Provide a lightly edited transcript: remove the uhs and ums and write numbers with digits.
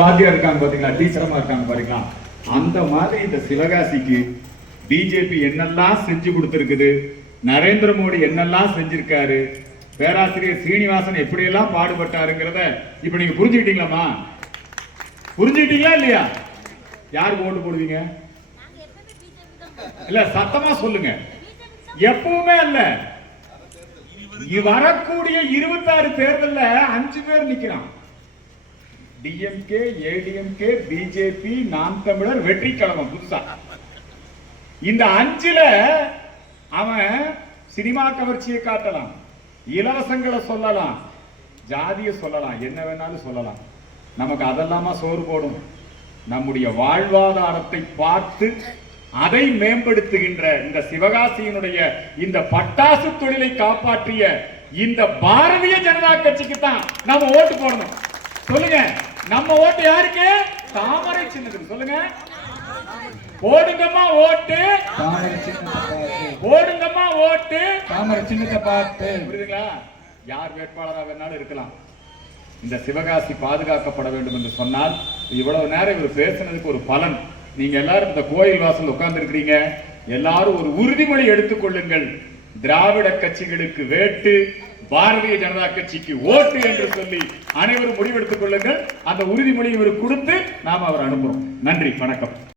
வாத்தியா இருக்காங்க பாத்தீங்களா, டீச்சரமா இருக்காங்க பாத்தீங்களா, அந்த மாதிரி இந்த சிவகாசிக்கு பிஜேபி என்னெல்லாம் செஞ்சு கொடுத்திருக்குது, நரேந்திர மோடி என்னெல்லாம் செஞ்சிருக்காரு, பேராசிரியர் சீனிவாசன் எப்படியெல்லாம் பாடுபட்டாருங்கிறத இப்ப நீங்க புரிஞ்சுக்கிட்டீங்களாமா? புரிஞ்சுக்கிட்டீங்களா இல்லையா? யாருக்கு ஓட்டு போடுவீங்க? இல்ல சத்தமா சொல்லுங்க. எப்பவுமே இல்ல, வரக்கூடிய 26 தேர்தல்ல 5 பேர் நிக்கிறான். டிஎம்கே, ஏடிஎம்கே, பிஜேபி, நாம் தமிழர், வெற்றி கழகம். புதுசா இந்த 5ல அவன் சினிமா கவர்ச்சியை காட்டலாம், இலவசங்களை சொல்லலாம், ஜாதிய சொல்லலாம், என்ன வேணாலும் சொல்லலாம். நமக்கு அதெல்லாமா சோறு போடும்? நம்முடைய வாழ்வாதாரத்தை பார்த்து அதை மேம்படுத்துகின்ற இந்த சிவகாசியினுடைய இந்த பட்டாசு தொழிலை காப்பாற்றிய இந்த பாரதிய ஜனதா கட்சிக்கு தான் நம்ம ஓட்டு போடணும். சொல்லுங்க, நம்ம ஓட்டு யாருக்கு? தாமரை சின்னத்துக்கு. சொல்லுங்க, போடுங்கம்மா ஓட்டு தாமரை சின்னத்தை, போடுங்கம்மா ஓட்டு தாமரை சின்னத்தை பார்த்து. புரியுதுங்களா? யார் வேட்பாளராக வேணாலும் இருக்கலாம். இந்த சிவகாசி பாதுகாக்கப்பட வேண்டும் என்று சொன்னால் இவ்வளவு நேரம் இவர் பேசினதுக்கு ஒரு பலன். நீங்க எல்லாரும் இந்த கோயில் வாசல் உட்கார்ந்து இருக்கிறீங்க, எல்லாரும் ஒரு உறுதிமொழி எடுத்துக்கொள்ளுங்கள். திராவிட கட்சிகளுக்கு வேட்டு, பாரதிய ஜனதா கட்சிக்கு ஓட்டு என்று சொல்லி அனைவரும் முடிவெடுத்துக் கொள்ளுங்கள். அந்த உறுதிமொழி இவருக்கு கொடுத்து நாம் அவர் அனுப்புறோம். நன்றி, வணக்கம்.